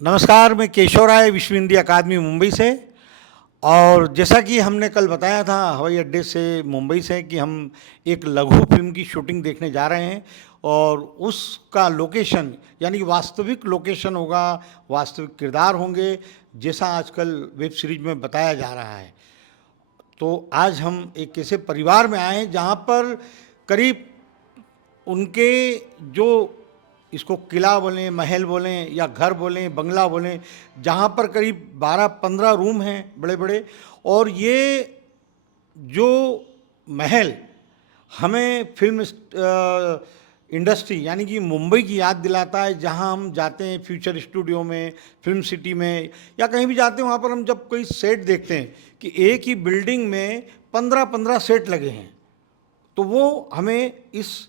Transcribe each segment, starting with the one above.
नमस्कार, मैं केशव राय विश्व हिंदी अकादमी मुंबई से। और जैसा कि हमने कल बताया था हवाई अड्डे से मुंबई से कि हम एक लघु फिल्म की शूटिंग देखने जा रहे हैं और उसका लोकेशन यानी कि वास्तविक लोकेशन होगा, वास्तविक किरदार होंगे, जैसा आजकल वेब सीरीज में बताया जा रहा है। तो आज हम एक ऐसे परिवार में आए हैं जहाँ पर करीब उनके जो इसको किला बोलें, महल बोलें या घर बोलें, बंगला बोलें, जहाँ पर करीब 12-15 रूम हैं बड़े बड़े। और ये जो महल हमें फिल्म इंडस्ट्री यानी कि मुंबई की याद दिलाता है, जहाँ हम जाते हैं फ्यूचर स्टूडियो में, फिल्म सिटी में या कहीं भी जाते हैं, वहाँ पर हम जब कोई सेट देखते हैं कि एक ही बिल्डिंग में 15-15 सेट लगे हैं, तो वो हमें इस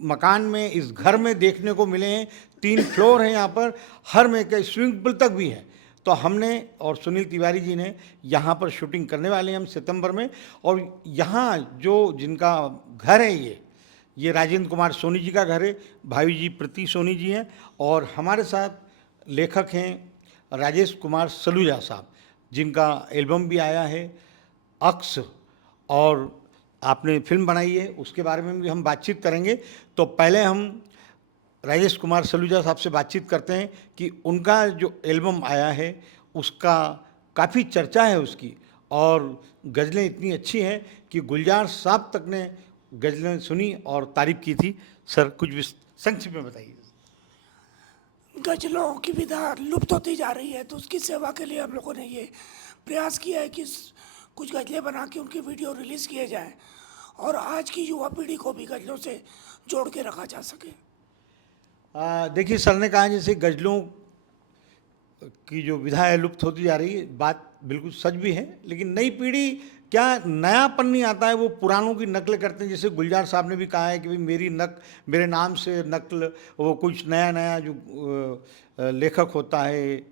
मकान में, इस घर में देखने को मिले हैं। 3 फ्लोर हैं यहाँ पर, हर में के स्विमिंग पूल तक भी है। तो हमने और सुनील तिवारी जी ने यहाँ पर शूटिंग करने वाले हैं हम सितंबर में। और यहाँ जो जिनका घर है ये राजेंद्र कुमार सोनी जी का घर है। भाई जी प्रीति सोनी जी हैं और हमारे साथ लेखक हैं राजेश कुमार सलूजा साहब, जिनका एल्बम भी आया है अक्स, और आपने फिल्म बनाई है, उसके बारे में भी हम बातचीत करेंगे। तो पहले हम राजेश कुमार सलूजा साहब से बातचीत करते हैं कि उनका जो एल्बम आया है उसका काफ़ी चर्चा है उसकी, और गज़लें इतनी अच्छी हैं कि गुलजार साहब तक ने गज़लें सुनी और तारीफ़ की थी। सर कुछ भी संक्षिप्त में बताइए। गज़लों की विधा लुप्त होती जा रही है, तो उसकी सेवा के लिए हम लोगों ने ये प्रयास किया है कि कुछ गज़लें बना के उनकी वीडियो रिलीज़ किए जाएं और आज की युवा पीढ़ी को भी गज़लों से जोड़ के रखा जा सके। देखिए, सर ने कहा जैसे गज़लों की जो विधा है लुप्त होती जा रही है, बात बिल्कुल सच भी है, लेकिन नई पीढ़ी क्या नयापन नहीं आता है, वो पुरानों की नकल करते हैं। जैसे गुलजार साहब ने भी कहा है कि भाई मेरे नाम से नकल, वो कुछ नया नया जो लेखक होता है,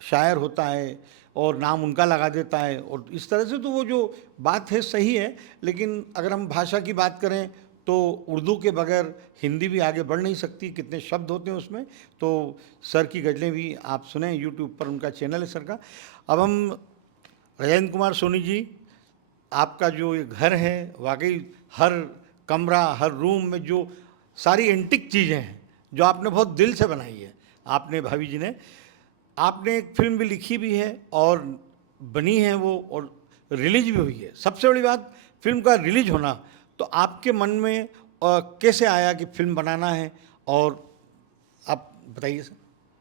शायर होता है और नाम उनका लगा देता है, और इस तरह से तो वो जो बात है सही है। लेकिन अगर हम भाषा की बात करें तो उर्दू के बगैर हिंदी भी आगे बढ़ नहीं सकती, कितने शब्द होते हैं उसमें। तो सर की गज़लें भी आप सुने, यूट्यूब पर उनका चैनल है सर का। अब हम राजेंद्र कुमार सोनी जी, आपका जो ये घर है, वाकई हर कमरा, हर रूम में जो सारी एंटिक चीज़ें हैं जो आपने बहुत दिल से बनाई है, आपने भाभी जी ने, आपने एक फिल्म भी लिखी भी है और बनी है वो, और रिलीज भी हुई है। सबसे बड़ी बात फिल्म का रिलीज होना। तो आपके मन में कैसे आया कि फिल्म बनाना है, और आप बताइए सर।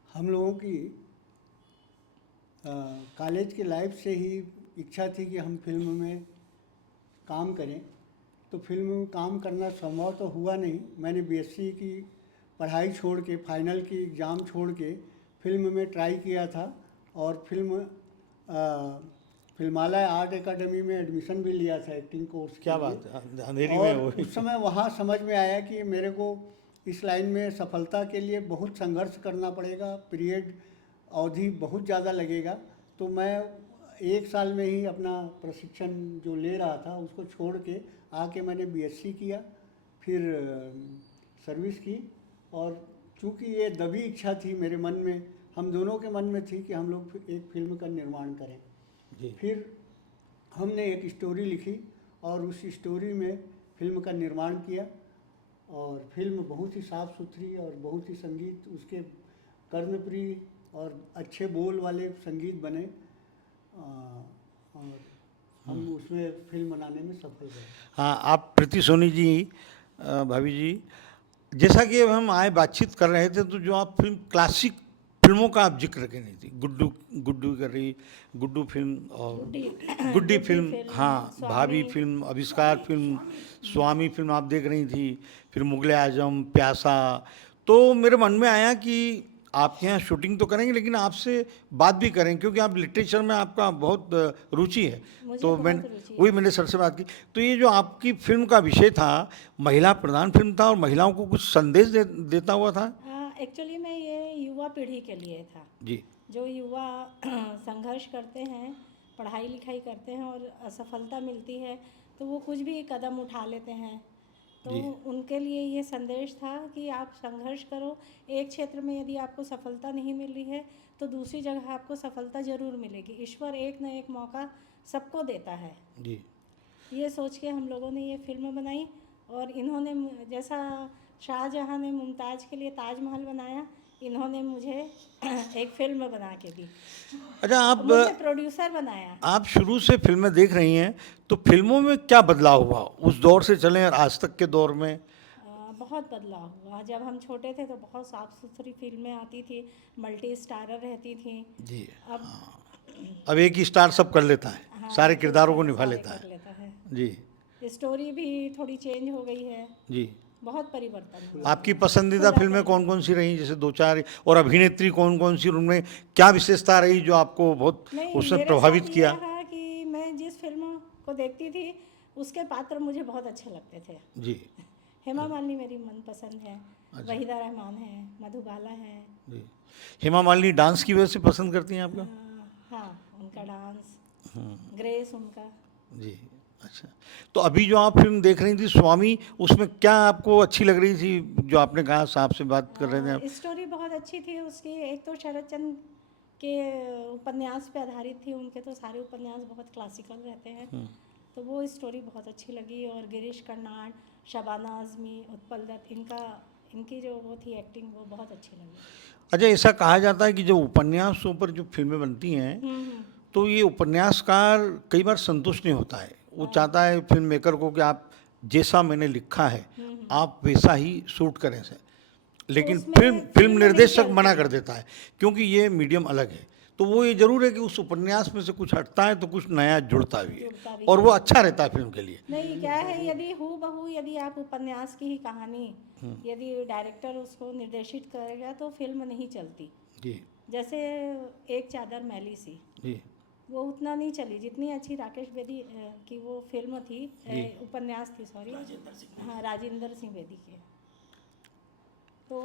हम लोगों की कॉलेज के लाइफ से ही इच्छा थी कि हम फिल्म में काम करें। तो फिल्म में काम करना संभव तो हुआ नहीं। मैंने बीएससी की पढ़ाई छोड़ के, फाइनल की एग्ज़ाम छोड़ के फिल्म में ट्राई किया था और फिल्मालय आर्ट एकेडमी में एडमिशन भी लिया था एक्टिंग कोर्स के क्या लिए। बात है, अंधेरी में और वो उस समय वहाँ समझ में आया कि मेरे को इस लाइन में सफलता के लिए बहुत संघर्ष करना पड़ेगा, पीरियड अवधि बहुत ज़्यादा लगेगा। तो मैं 1 साल में ही अपना प्रशिक्षण जो ले रहा था उसको छोड़ के आके मैंने बीएससी किया, फिर सर्विस की। और चूँकि ये दबी इच्छा थी मेरे मन में, हम दोनों के मन में थी कि हम लोग एक फिल्म का निर्माण करें। जी। फिर हमने एक स्टोरी लिखी और उस स्टोरी में फिल्म का निर्माण किया। और फिल्म बहुत ही साफ़ सुथरी और बहुत ही संगीत उसके कर्णप्रिय और अच्छे बोल वाले संगीत बने। और हम उसमें फिल्म बनाने में सफल रहे। हाँ, आप प्रीति सोनी जी, भाभी जी, जैसा कि अब हम आए बातचीत कर रहे थे, तो जो आप फिल्म क्लासिक फिल्मों का आप जिक्र कर रही थी, गुड्डू गुड्डू कर रही, गुड्डू फिल्म और गुड्डी गुड्डी फिल्म, फिल्म, हाँ, भाभी स्वामी, फिल्म, आविष्कार फिल्म, स्वामी फिल्म आप देख रही थी, फिर मुगले आजम, प्यासा। तो मेरे मन में आया कि आपके यहाँ शूटिंग तो करेंगे लेकिन आपसे बात भी करें, क्योंकि आप लिटरेचर में आपका बहुत रुचि है। मुझे तो बहुत मैंने रुचि वही है। मैंने सर से बात की। तो ये जो आपकी फिल्म का विषय था, महिला प्रधान फिल्म था और महिलाओं को कुछ संदेश देता हुआ था। एक्चुअली में ये युवा पीढ़ी के लिए था। जी। जो युवा संघर्ष करते हैं, पढ़ाई लिखाई करते हैं और असफलता मिलती है, तो वो कुछ भी कदम उठा लेते हैं तो उनके लिए ये संदेश था कि आप संघर्ष करो, एक क्षेत्र में यदि आपको सफलता नहीं मिल रही है तो दूसरी जगह आपको सफलता ज़रूर मिलेगी। ईश्वर एक न एक मौका सबको देता है। जी। ये सोच के हम लोगों ने ये फिल्म बनाई। और इन्होंने जैसा शाहजहाँ ने मुमताज़ के लिए ताजमहल बनाया, इन्होंने मुझे एक फिल्म बना के दी, अच्छा, मुझे प्रोड्यूसर बनाया। आप शुरू से फिल्में देख रही हैं, तो फिल्मों में क्या बदलाव हुआ उस दौर से चलें और आज तक के दौर में? बहुत बदलाव हुआ। जब हम छोटे थे तो बहुत साफ़ सुथरी फिल्में आती थी, मल्टी स्टारर रहती थी। जी। अब अब एक ही स्टार सब कर लेता है, हाँ, सारे तो किरदारों को निभा सारे लेता कर है। लेता है। जी। स्टोरी भी थोड़ी चेंज हो गई है, जी। बहुत परिवर्तन हुआ। आपकी पसंदीदा फिल्में कौन कौन सी रही, जैसे दो चार, और अभिनेत्री कौन कौन सी, उनमें क्या विशेषता रही जो आपको बहुत नहीं, उसने मेरे प्रभावित साथ ये किया? रहा कि मैं जिस फिल्म को देखती थी उसके पात्र मुझे बहुत अच्छे लगते थे। जी। हेमा मालिनी मेरी मनपसंद है, वहीदा रहमान है, मधुबाला है। जी। हेमा मालिनी डांस की वजह से पसंद करती हैं आपका? हाँ, उनका डांस, ग्रेस उनका। जी। अच्छा, तो अभी जो आप फिल्म देख रही थी स्वामी, उसमें क्या आपको अच्छी लग रही थी, जो आपने कहा साहब से बात कर रहे थे आप? स्टोरी बहुत अच्छी थी उसकी। एक तो शरद चंद्र के उपन्यास पे आधारित थी, उनके तो सारे उपन्यास बहुत क्लासिकल रहते हैं, तो वो स्टोरी बहुत अच्छी लगी। और गिरीश कर्नाड, शबाना आज़मी, उत्पल दत्त, इनकी जो वो थी एक्टिंग, वो बहुत अच्छी लगी। अच्छा, ऐसा कहा जाता है कि जो उपन्यासों पर जो फिल्में बनती हैं, तो ये उपन्यासकार कई बार संतुष्ट नहीं होता है, वो चाहता है फिल्म मेकर को कि आप जैसा मैंने लिखा है आप वैसा ही शूट करें से, लेकिन उसमें फिल्म फिल्म नहीं निर्देशक चलती। मना कर देता है क्योंकि ये मीडियम अलग है। तो वो ये जरूर है कि उस उपन्यास में से कुछ हटता है तो कुछ नया जुड़ता भी है, जुड़ता भी और है। वो अच्छा रहता है फिल्म के लिए। नहीं, क्या है, यदि हूबहू यदि आप उपन्यास की ही कहानी यदि डायरेक्टर उसको निर्देशित करेगा तो फिल्म नहीं चलती। जी। जैसे एक चादर मैली सी, जी। वो उतना नहीं चली जितनी अच्छी राकेश बेदी की वो फिल्म थी, उपन्यास थी, सॉरी, हाँ, राजेंद्र सिंह बेदी की। तो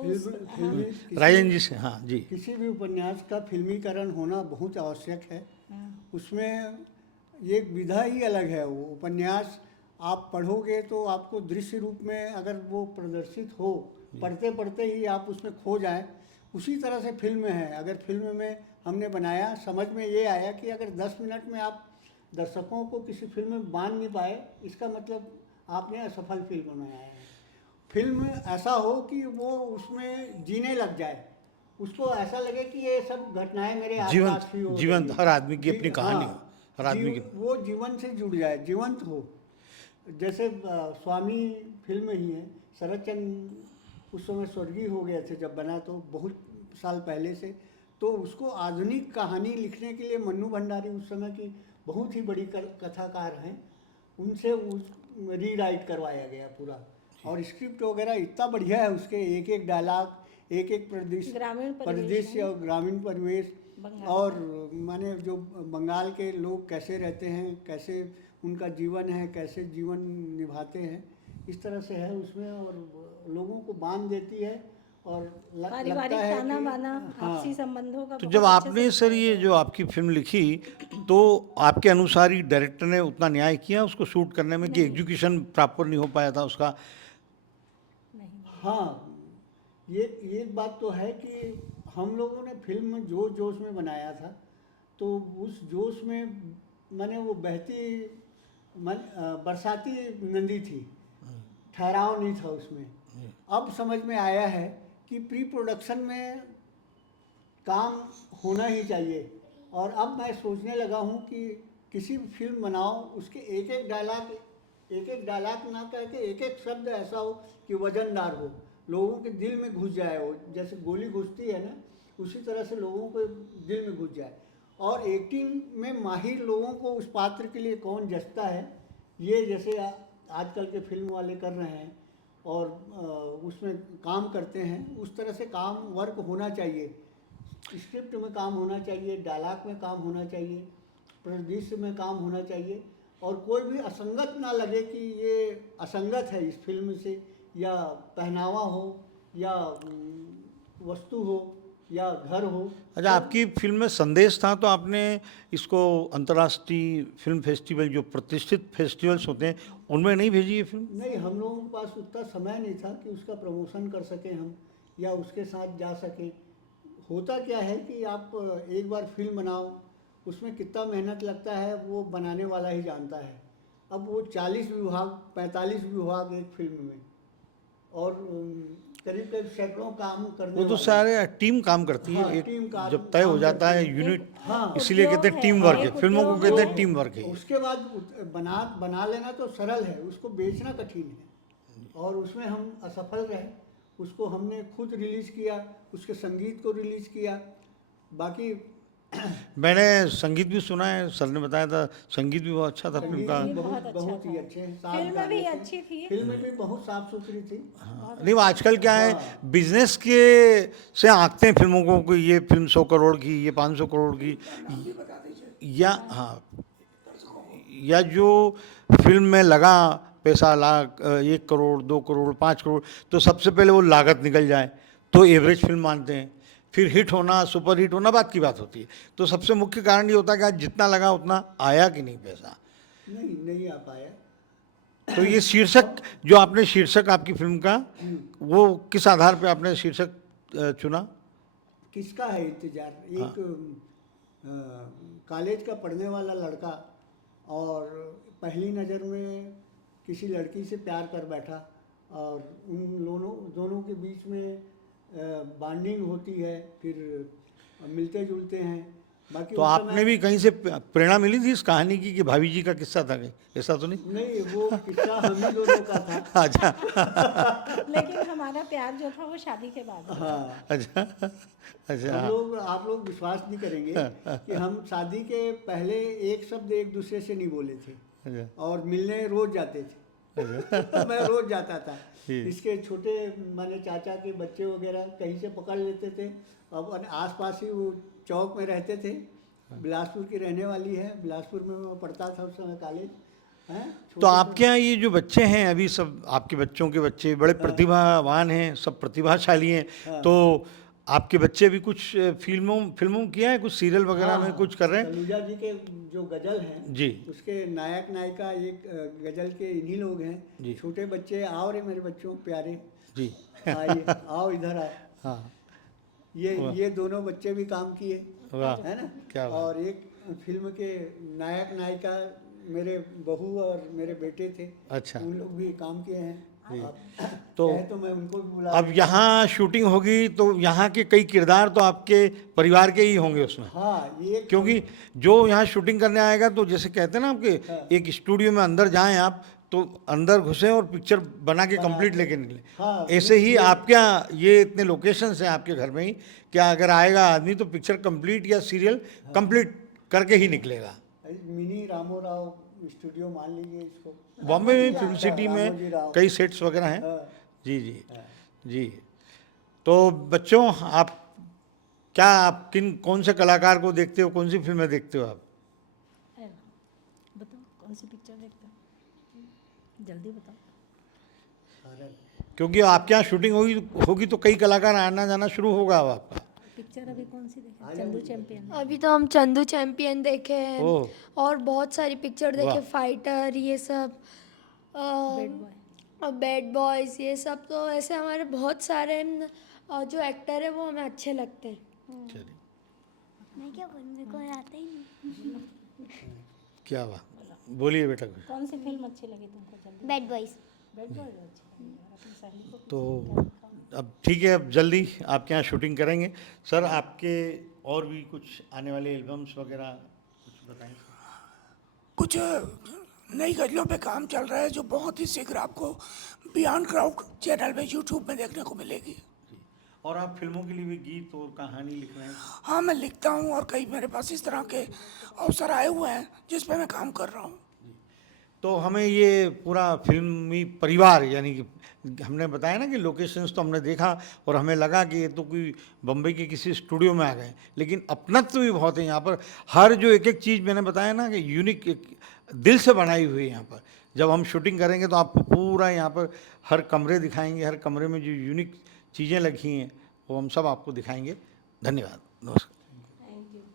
राजन जी से, हाँ जी। किसी भी उपन्यास का फिल्मीकरण होना बहुत आवश्यक है। उसमें एक विधा ही अलग है। वो उपन्यास आप पढ़ोगे तो आपको दृश्य रूप में अगर वो प्रदर्शित हो, पढ़ते पढ़ते ही आप उसमें खो जाएं, उसी तरह से फिल्म है। अगर फिल्म में हमने बनाया, समझ में ये आया कि अगर 10 मिनट में आप दर्शकों को किसी फिल्म में बांध नहीं पाए, इसका मतलब आपने असफल फिल्म बनाया है। फिल्म ऐसा हो कि वो उसमें जीने लग जाए, उसको ऐसा लगे कि ये सब घटनाएं मेरे आसपास ही हो रही जीवंत, हैं। हर आदमी की अपनी कहानी हाँ, हो, हर आदमी की। वो जीवन से जुड़ जाए, जीवंत हो। जैसे स्वामी फिल्म ही है, शरद चंद्र उस समय स्वर्गीय हो गए थे जब बना, तो बहुत साल पहले से। तो उसको आधुनिक कहानी लिखने के लिए मन्नू भंडारी उस समय की बहुत ही बड़ी कथाकार हैं, उनसे री राइट करवाया गया पूरा। और स्क्रिप्ट वगैरह इतना बढ़िया है उसके, एक एक डायलॉग, एक एक परिदृश्य और ग्रामीण परिवेश, और माने जो बंगाल के लोग कैसे रहते हैं, कैसे उनका जीवन है, कैसे जीवन निभाते हैं, इस तरह से है उसमें। और लोगों को बांध देती है और लगता है ताना कि बाना, आपसी संबंधों का तो बहुत जब अच्छे आपने से सर ये जो आपकी फिल्म लिखी, तो आपके अनुसार ही डायरेक्टर ने उतना न्याय किया उसको शूट करने में कि एग्जीक्यूशन प्रॉपर नहीं हो पाया था उसका? नहीं। हाँ, ये एक बात तो है कि हम लोगों ने फिल्म जोश जोश में बनाया था, तो उस जोश में माने वो बरसाती नदी थी, ठहराव नहीं था उसमें। अब समझ में आया है कि प्री प्रोडक्शन में काम होना ही चाहिए। और अब मैं सोचने लगा हूँ कि किसी भी फिल्म बनाओ, उसके एक एक डायलॉग ना कह के एक एक शब्द ऐसा हो कि वजनदार हो, लोगों के दिल में घुस जाए। वो जैसे गोली घुसती है ना, उसी तरह से लोगों को दिल में घुस जाए। और एक्टिंग में माहिर लोगों को उस पात्र के लिए कौन जचता है, ये जैसे आजकल के फिल्म वाले कर रहे हैं और उसमें काम करते हैं, उस तरह से काम वर्क होना चाहिए। स्क्रिप्ट में काम होना चाहिए, डायलॉग में काम होना चाहिए, परिदृश्य में काम होना चाहिए, और कोई भी असंगत ना लगे कि ये असंगत है इस फिल्म से, या पहनावा हो या वस्तु हो, या घर हो। अच्छा, आपकी फिल्म में संदेश था, तो आपने इसको अंतर्राष्ट्रीय फिल्म फेस्टिवल, जो प्रतिष्ठित फेस्टिवल्स होते हैं, उनमें नहीं भेजी ये फिल्म? नहीं, हम लोगों के पास उतना समय नहीं था कि उसका प्रमोशन कर सकें हम या उसके साथ जा सकें। होता क्या है कि आप एक बार फिल्म बनाओ, उसमें कितना मेहनत लगता है वो बनाने वाला ही जानता है। अब वो 40 विभाग 45 विभाग एक फिल्म में, और करीब करीब सैकड़ों काम करने वो तो वाले। सारे टीम काम करती है, हाँ, एक टीम जब तय हो काम जाता है करती है। यूनिट, हाँ, इसीलिए कहते हैं उद्योग टीम है, वर्क है, एक फिल्मों को उद्योग कहते हैं है। टीम वर्क है। उसके बाद बना लेना तो सरल है, उसको बेचना कठिन है। और उसमें हम असफल रहे। उसको हमने खुद रिलीज़ किया, उसके संगीत को रिलीज़ किया। बाकी मैंने संगीत भी सुना है, सर ने बताया था संगीत भी बहुत अच्छा था फिल्म संगीत का। भी बहुत अच्छा बहुत ही था। अच्छे हैं। फिल्म गाने भी थे। अच्छी थी। फिल्म भी बहुत साफ सुथरी थी। नहीं, वो आजकल क्या है, हाँ। बिजनेस के से आंकते हैं फिल्मों को कि ये फिल्म 100 करोड़ की, ये 500 करोड़ की, नाम भी बता दीजिए या हाँ, या जो फिल्म में लगा पैसा, 1 करोड़ 2 करोड़ 5 करोड़, तो सबसे पहले वो लागत निकल जाए तो एवरेज फिल्म मानते हैं। फिर हिट होना, सुपर हिट होना बात की बात होती है। तो सबसे मुख्य कारण ये होता है कि आज जितना लगा उतना आया कि नहीं पैसा। नहीं, नहीं आ पाया। तो ये शीर्षक, जो आपने शीर्षक आपकी फिल्म का, वो किस आधार पे आपने शीर्षक चुना? किसका है इंतजार? एक कॉलेज का पढ़ने वाला लड़का और पहली नज़र में किसी लड़की से प्यार कर बैठा, और उन दोनों के बीच में बॉन्डिंग होती है, फिर मिलते जुलते हैं। बाकी तो उस आपने समय- भी कहीं से प्रेरणा मिली थी इस कहानी की कि भाभी जी का किस्सा था कहीं, ऐसा तो नहीं? नहीं, वो किस्सा हम ही दोनों का था। अच्छा। लेकिन हमारा प्यार जो था वो शादी के बाद हुआ। हाँ, अच्छा। अच्छा। आप लोग विश्वास नहीं करेंगे कि हम शादी के पहले एक शब्द एक दूसरे से नहीं बोले थे, अच्छा। और मिलने रोज जाते थे। मैं रोज जाता था। ठीक। इसके छोटे माने चाचा के बच्चे वगैरह कहीं से पकड़ लेते थे। अब आसपास ही वो चौक में रहते थे। बिलासपुर की रहने वाली है, बिलासपुर में मैं पढ़ता था उस समय कॉलेज हैं। तो आपके यहाँ ये जो बच्चे हैं अभी, सब आपके बच्चों के बच्चे बड़े प्रतिभावान हैं, सब प्रतिभाशाली हैं। तो आपके बच्चे भी कुछ फिल्मों किया है, कुछ सीरियल वगैरह में कुछ कर रहे हैं? तनुजा जी के जो गजल हैं जी। उसके नायक नायिका एक गजल के इन्हीं लोग जी। हैं। छोटे बच्चे, आओ रे मेरे बच्चों प्यारे, जी। आइए, आओ इधर आओ। हाँ। ये दोनों बच्चे भी काम किए, वाह, है ना। क्या बात। और एक फिल्म के नायक नायिका मेरे बहू और मेरे बेटे थे। अच्छा। उन लोग भी काम किए हैं। तो तो मैं उनको भी बुला अब यहाँ शूटिंग होगी तो यहाँ के कई किरदार तो आपके परिवार के ही होंगे उसमें, हाँ, ये क्योंकि जो यहाँ शूटिंग करने आएगा तो जैसे कहते हैं ना आपके, एक स्टूडियो में अंदर जाएं आप तो अंदर घुसें और पिक्चर बना के कंप्लीट लेके निकले। हाँ, ऐसे ही आपके यहाँ ये इतने लोकेशंस हैं आपके घर में ही, क्या अगर आएगा आदमी तो पिक्चर कंप्लीट या सीरियल कंप्लीट करके ही निकलेगा। मिनी रामो राव स्टूडियो मान लीजिए इसको। बॉम्बे में अच्छा, फिल्म सिटी रामोजी में राव। कई सेट्स वगैरह हैं। हाँ। जी जी जी। तो बच्चों, आप क्या, आप कौन से कलाकार को देखते हो, कौन सी फिल्में देखते हो आप? है ना? बताओ कौन सी पिक्चर देखते हो, जल्दी बताओ। क्योंकि आपके यहाँ शूटिंग होगी तो कई कलाकार आना जाना शुरू होगा अब आपका। पिक्चर अभी कौन सी देखे? चंदू चैंपियन। अभी तो हम चंदू चैंपियन देखे हैं, ओह। और बहुत सारी पिक्चर देखे, वाह। फाइटर, ये सब, बैड बॉय। और बैड बॉयज, ये सब। तो ऐसे हमारे बहुत सारे जो एक्टर है वो हमें अच्छे लगते हैं। चलिए, मैं क्या बोलूं, मेरे को आता ही नहीं। क्या बात, बोलिए बेटा कुछ। कौन सी फिल्म अच्छी लगी तुमको? जल्दी। Bad boys. बैड बॉय अच्छी लगी यार, अपनी सहेली को। तो अब ठीक है, अब जल्दी आपके यहाँ शूटिंग करेंगे। सर, आपके और भी कुछ आने वाले एल्बम्स वगैरह कुछ बताएं। कुछ नई गज़लों पे काम चल रहा है जो बहुत ही शीघ्र आपको बियॉन्ड क्राउड चैनल में यूट्यूब में देखने को मिलेगी। और आप फिल्मों के लिए भी गीत और कहानी लिख रहे हैं? हाँ, मैं लिखता हूँ और कई मेरे पास इस तरह के अवसर आए हुए हैं जिस पे मैं काम कर रहा हूँ। तो हमें ये पूरा फिल्मी परिवार, यानी कि हमने बताया ना कि लोकेशंस तो हमने देखा और हमें लगा कि ये तो कोई बम्बई के किसी स्टूडियो में आ गए, लेकिन अपनत्व भी बहुत है यहाँ पर। हर जो एक एक चीज़ मैंने बताया ना कि यूनिक, दिल से बनाई हुई है यहाँ पर। जब हम शूटिंग करेंगे तो आपको पूरा यहाँ पर हर कमरे दिखाएंगे, हर कमरे में जो यूनिक चीज़ें लगी हैं वो हम सब आपको दिखाएंगे। धन्यवाद, नमस्कार।